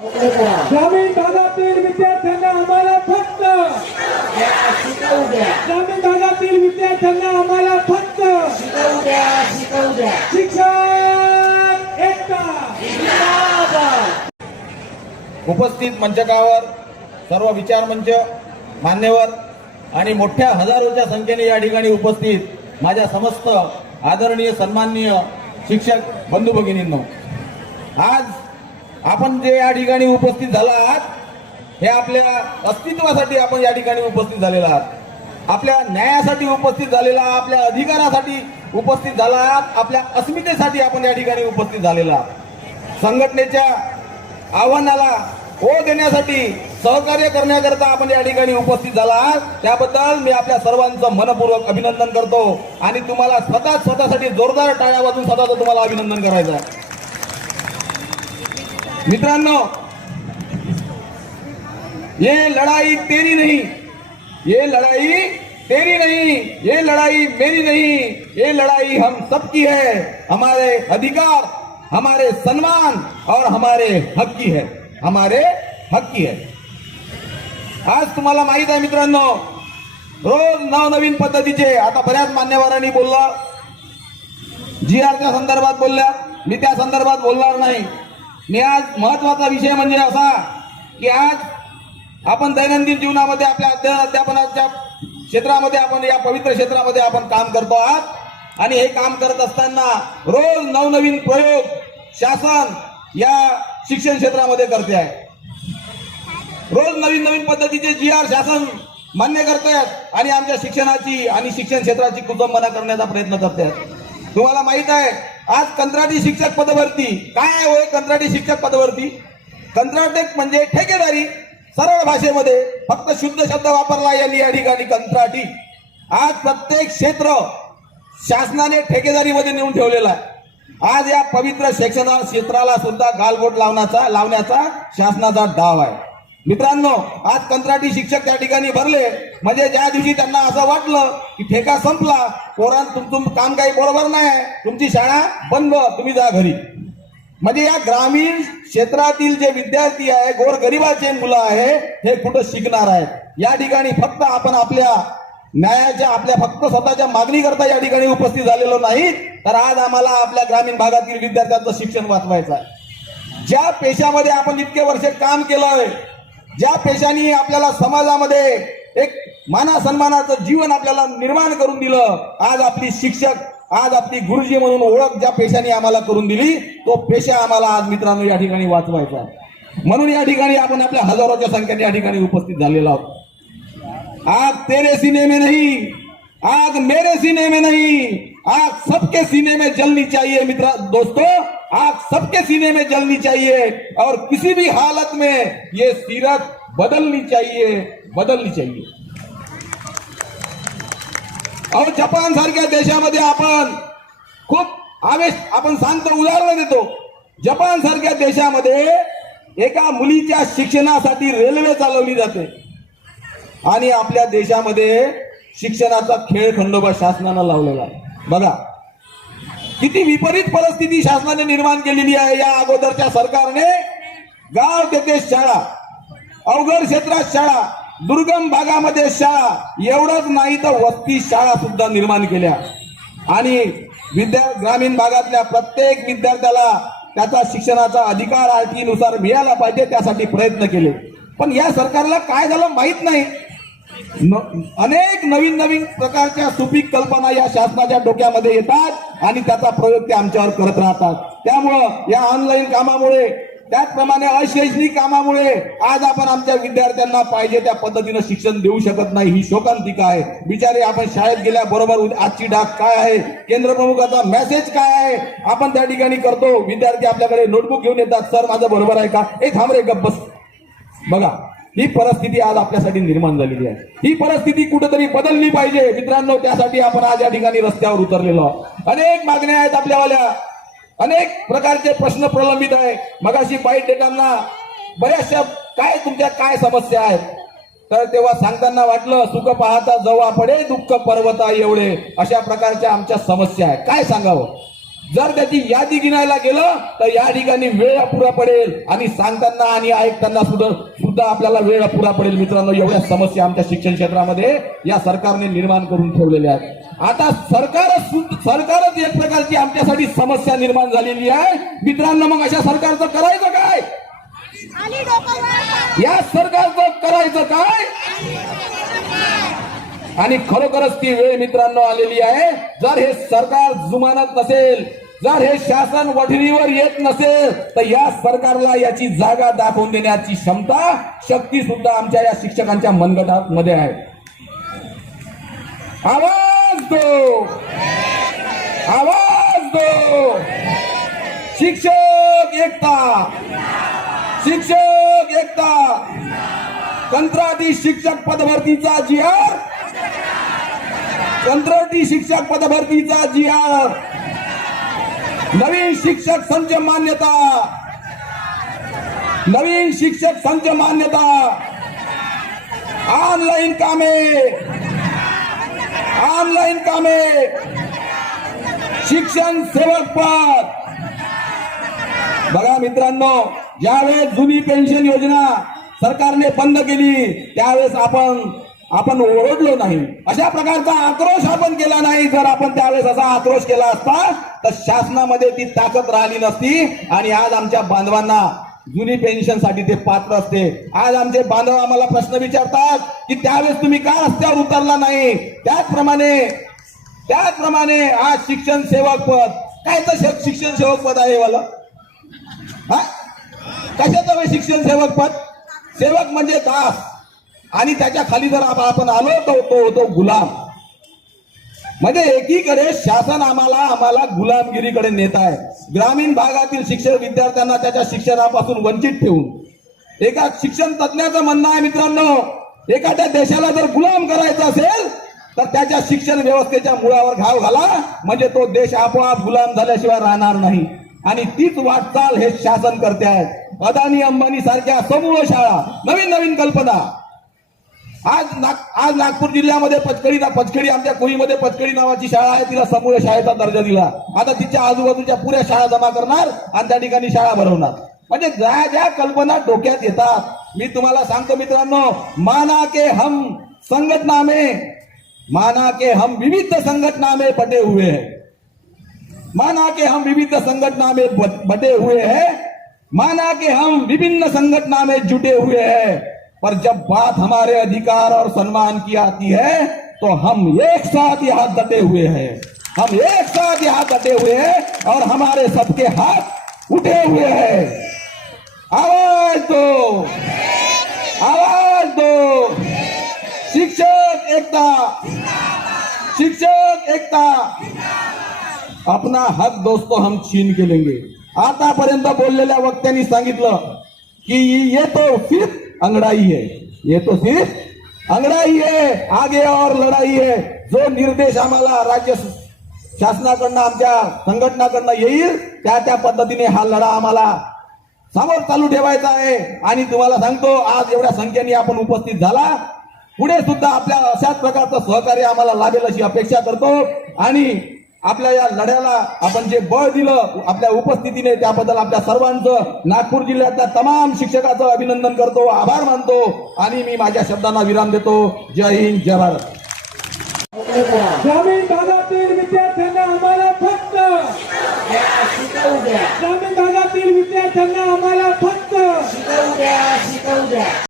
ग्रामीण भागातील विद्यार्थ्यांना आम्हाला फक्त ग्रामीण भागातील विद्यार्थ्यांना आम्हाला फक्त शिक्षण एकता. उपस्थित मंचकावर सर्व विचार मंच मान्यवर आणि मोठ्या हजारोच्या संख्येने या ठिकाणी उपस्थित माझ्या समस्त आदरणीय सन्माननीय शिक्षक बंधू भगिनींनो आज आपण जे या ठिकाणी उपस्थित झाला आहात हे आपल्या अस्तित्वासाठी आपण या ठिकाणी उपस्थित झालेला आहात. आपल्या न्यायासाठी उपस्थित झालेला आपल्या अधिकारासाठी उपस्थित झाला आहात आपल्या अस्मितेसाठी आपण या ठिकाणी उपस्थित झालेला आहात. संघटनेच्या आव्हानाला ओ देण्यासाठी सहकार्य करण्याकरता आपण या ठिकाणी उपस्थित झाला आहात. त्याबद्दल मी आपल्या सर्वांचं मनपूर्वक अभिनंदन करतो. आणि तुम्हाला स्वतः स्वतःसाठी जोरदार टाळ्या वाजून स्वतःचं तुम्हाला अभिनंदन करायचं आहे. मित्रांनो ये लढाई तेरी नाही ये लढाई तेरी नहीं ये लड़ाई मेरी नहीं ये लड़ाई हम सबकी है हमारे अधिकार हमारे सम्मान और हमारे हक की है हमारे हक की है। आज तुम्हाला माहीत आहे मित्रांनो रोज नवनवीन पद्धतीचे आता बऱ्याच मान्यवरांनी बोलला जी आरच्या संदर्भात बोलल्या मी त्या संदर्भात बोलणार नाही. मी आज महत्त्वाचा विषय म्हणजे असा की आज आपण दैनंदिन जीवनामध्ये आपल्या अध्ययन अध्यापनाच्या क्षेत्रामध्ये आपण या पवित्र क्षेत्रामध्ये आपण काम करतो आहात. आणि हे काम करत असताना रोज नवनवीन प्रयोग शासन या शिक्षण क्षेत्रामध्ये करते आहे. रोज नवीन नवीन पद्धतीचे जी आर शासन मान्य करतायत आणि आमच्या शिक्षणाची आणि शिक्षण क्षेत्राची कुटुंबना करण्याचा प्रयत्न करतायत तुम्हाला माहीत आहे आज कंत्राटी शिक्षक पदवरती काय आहे होय कंत्राटी शिक्षक पदवरती कंत्राटेक म्हणजे ठेकेदारी. सरळ भाषेमध्ये फक्त शुद्ध शब्द वापरला यांनी या ठिकाणी कंत्राटी. आज प्रत्येक क्षेत्र शासनाने ठेकेदारीमध्ये नेऊन ठेवलेला आहे. आज या पवित्र शिक्षण क्षेत्राला सुद्धा गालबोट लावण्याचा लावण्याचा शासनाचा डाव आहे. मित्रांनो आज कंत्राटी शिक्षक त्या ठिकाणी भरले. म्हणजे ज्या दिवशी त्यांना असं वाटलं की ठेका संपला पोरां तुमचं काम काही बरोबर नाही आहे तुमची शाळा बंद तुम्ही जा घरी. म्हणजे या ग्रामीण क्षेत्रातील जे विद्यार्थी आहे गोरगरिबाचे मुलं आहे हे कुठं शिकणार आहेत? या ठिकाणी फक्त आपण आपल्या न्यायाच्या आपल्या फक्त स्वतःच्या मागणी करता या ठिकाणी उपस्थित झालेलो नाही तर आज आम्हाला आपल्या ग्रामीण भागातील विद्यार्थ्यांचं शिक्षण वाचवायचं आहे. ज्या पेशामध्ये आपण इतके वर्ष काम केलं आहे ज्या पेशाने आपल्याला समाजामध्ये एक माना सन्मानाचं जीवन आपल्याला निर्माण करून दिलं आज आपली शिक्षक आज आपली गुरुजी म्हणून ओळख ज्या पेशाने आम्हाला करून दिली तो पेशा आम्हाला आज मित्रांनो या ठिकाणी वाचवायचा म्हणून या ठिकाणी आपण आपल्या हजारोच्या संख्येने या ठिकाणी उपस्थित झालेलो आहोत. आज तेरे सिनेमे में आज मेरे सिनेमे में आज सबके सिनेमे में जलनी चाहिए मित्र दोस्तों आज सबके सीने में जलनी चाहिए और किसी भी हालत में ये सीरत बदलनी चाहिए बदलनी चाहिए। और जपान सारख्या देशामध्ये आपण खूप आवेश आपण सांगतो उदाहरण देतो। जपान सारख्या देशामध्ये एका मुलीच्या शिक्षणासाठी रेल्वे चालवली जाते आणि आपल्या देशामध्ये शिक्षणाचा खेळ खंडोबा शासनानं लावलेला आहे. बघा किती विपरीत परिस्थिती शासनाने निर्माण केलेली आहे या अगोदरच्या सरकारने? गाव तेथे शाळा अवघड क्षेत्रात शाळा दुर्गम भागामध्ये शाळा एवढंच नाही तर वस्ती शाळा सुद्धा निर्माण केल्या. आणि विद्या ग्रामीण भागातल्या प्रत्येक विद्यार्थ्याला त्याचा शिक्षणाचा अधिकार अटीनुसार मिळाला पाहिजे त्यासाठी प्रयत्न केले. पण या सरकारला काय झालं माहीत नाही. अनेक नवीन नवीन प्रकारच्या सुपीक कल्पना या शासनाच्या डोक्यामध्ये येतात आणि त्याचा प्रयोग ते आमच्यावर करत राहतात. त्यामुळं या ऑनलाईन कामामुळे त्याचप्रमाणे अशैक्षणिक कामामुळे आज आपण आमच्या विद्यार्थ्यांना पाहिजे त्या पद्धतीनं शिक्षण देऊ शकत नाही. ही शोकांतिका आहे. बिचारे आपण शाळेत गेल्याबरोबर आजची डाक काय आहे? केंद्र प्रमुखाचा मेसेज काय आहे? आपण त्या ठिकाणी करतो. विद्यार्थी आपल्याकडे नोटबुक घेऊन येतात. सर माझं बरोबर आहे का? हे थांबरे गप्प बस. बघा. ही परिस्थिती आज आपल्यासाठी निर्माण झालेली आहे. ही परिस्थिती कुठेतरी बदलली पाहिजे. मित्रांनो त्यासाठी आपण आज या ठिकाणी रस्त्यावर उतरलेलो आहोत. अनेक मागण्या आहेत आपल्यावाल्या. अनेक प्रकारचे प्रश्न प्रलंबित आहे. मगाशी बाईट देताना बऱ्याचशा काय तुमच्या काय समस्या आहेत? तर तेव्हा सांगताना वाटलं सुख पाहता जवळ पडे दुःख पर्वता एवढे अशा प्रकारच्या आमच्या समस्या आहेत. काय सांगावं? जर त्याची यादी गिनायला गेलं तर या ठिकाणी वेळ अपुरा पडेल. आणि सांगताना आणि ऐकताना सुद्धा सुद्धा आपल्याला वेळ अपुरा पडेल मित्रांनो. एवढ्या समस्या आमच्या शिक्षण क्षेत्रामध्ये या सरकारने निर्माण करून ठेवलेल्या आहेत. आता सरकार सरकारच एक प्रकारची आमच्यासाठी समस्या निर्माण झालेली आहे. मित्रांनो मग अशा सरकारचं करायचं काय? या सरकारचं करायचं काय? आणि खरोखरच ती वेळ मित्रांनो आलेली आहे. जर हे सरकार जुमानत नसेल जर हे शासन वठणीवर येत नसेल तर या सरकारला याची जागा दाखवून देण्याची क्षमता शक्ती सुद्धा आमच्या या शिक्षकांच्या मनगटामध्ये आहे. आवाज दो! आवाज दो! शिक्षक एकता! शिक्षक एकता! कंत्राटी शिक्षक पदभरतीचा जी आर कंत्राटी शिक्षक पदभरतीचा जी आर नवीन शिक्षक संच मान्यता. नवीन शिक्षक संच मान्यता. ऑनलाईन कामे. ऑनलाईन कामे. शिक्षण सेवक पद. बघा मित्रांनो ज्यावेळेस जुनी पेन्शन योजना सरकारने बंद केली त्यावेळेस आपण आपण ओरडलो नाही. अशा प्रकारचा आक्रोश आपण केला नाही. जर आपण त्यावेळेस असा आक्रोश केला असता तर शासनामध्ये ती ताकद राहिली नसती. आणि आज आमच्या बांधवांना जुनी पेन्शनसाठी ते पात्र असते. आज आमचे बांधव आम्हाला प्रश्न विचारतात की त्यावेळेस तुम्ही का रस्त्यावर उतरला नाही? त्याचप्रमाणे त्याचप्रमाणे आज शिक्षण सेवक पद. काय तर शिक्षण सेवक पद आहे मला हा? कशाचं शिक्षण सेवक पद? सेवक म्हणजे दास. आणि त्याच्याखाली जर आपण आलो तर तो होतो गुलाम. म्हणजे एकीकडे शासन आम्हाला आम्हाला गुलामगिरीकडे नेत आहे. ग्रामीण भागातील शिक्षक विद्यार्थ्यांना त्याच्या शिक्षणापासून वंचित ठेवून. एका शिक्षण तज्ञाचं म्हणणं आहे मित्रांनो एखाद्या देशाला जर गुलाम करायचं असेल तर त्याच्या शिक्षण व्यवस्थेच्या मुळावर घाव घाला. म्हणजे तो देश आपोआप गुलाम झाल्याशिवाय राहणार नाही. आणि तीच वाटचाल हे शासन करते आहे अदानी अंबानी सारख्या समूह शाळा नवीन नवीन कल्पना. आज नाग आज नागपूर जिल्ह्यामध्ये पचकडी ना पचकडी आमच्या कोळीमध्ये पचकडी नावाची शाळा आहे. तिला समूह शाळेचा दर्जा दिला. आता तिच्या आजूबाजूच्या पुऱ्या शाळा जमा करणार आणि त्या ठिकाणी शाळा भरवणार. म्हणजे ज्या ज्या कल्पना डोक्यात येतात मी तुम्हाला सांगतो मित्रांनो माना के हम संघटना में माना के हम विविध संघटना में बटे हुए हैं. माना के हम विविध संगठना में बटे हुए हैं. माना के हम विभिन्न संगठना में जुटे हुए हैं. पर जब बात हमारे अधिकार और सम्मान की आती है तो हम एक साथ यहाँ डटे हुए हैं। हम एक साथ यहाँ डटे हुए हैं और हमारे सबके हाथ उठे हुए हैं। आवाज़ दो। आवाज़ दो। शिक्षक एकता। शिक्षक एकता। अपना हक दोस्तों हम छीन के लेंगे। आतापर्यंत बोललेल्या वक्त्यांनी सांगितलं की ये तो सिर्फ़ अंगड़ाई है। ये तो सिर्फ अंगड़ाई है। आगे और लढाई है। जो निर्देश आम्हाला राज्य शासनाकडनं आमच्या संघटनाकडनं येईल त्या त्या पद्धतीने हा लढा आम्हाला समोर चालू ठेवायचा आहे. आणि तुम्हाला सांगतो आज एवढ्या संख्येने आपण उपस्थित झाला. पुढे सुद्धा आपल्या अशाच प्रकारचं सहकार्य आम्हाला लाभेल अशी अपेक्षा करतो. आणि आपल्या या लढ्याला आपण जे बळ दिलं आपल्या उपस्थितीने त्याबद्दल आपल्या सर्वांचं नागपूर जिल्ह्यातल्या तमाम शिक्षकाचं अभिनंदन करतो आभार मानतो आणि मी माझ्या शब्दांना विराम देतो. जय हिंद जय भारत. ग्रामीण भागातील विद्यार्थ्यांना आम्हाला फक्त ग्रामीण भागातील विद्यार्थ्यांना आम्हाला फक्त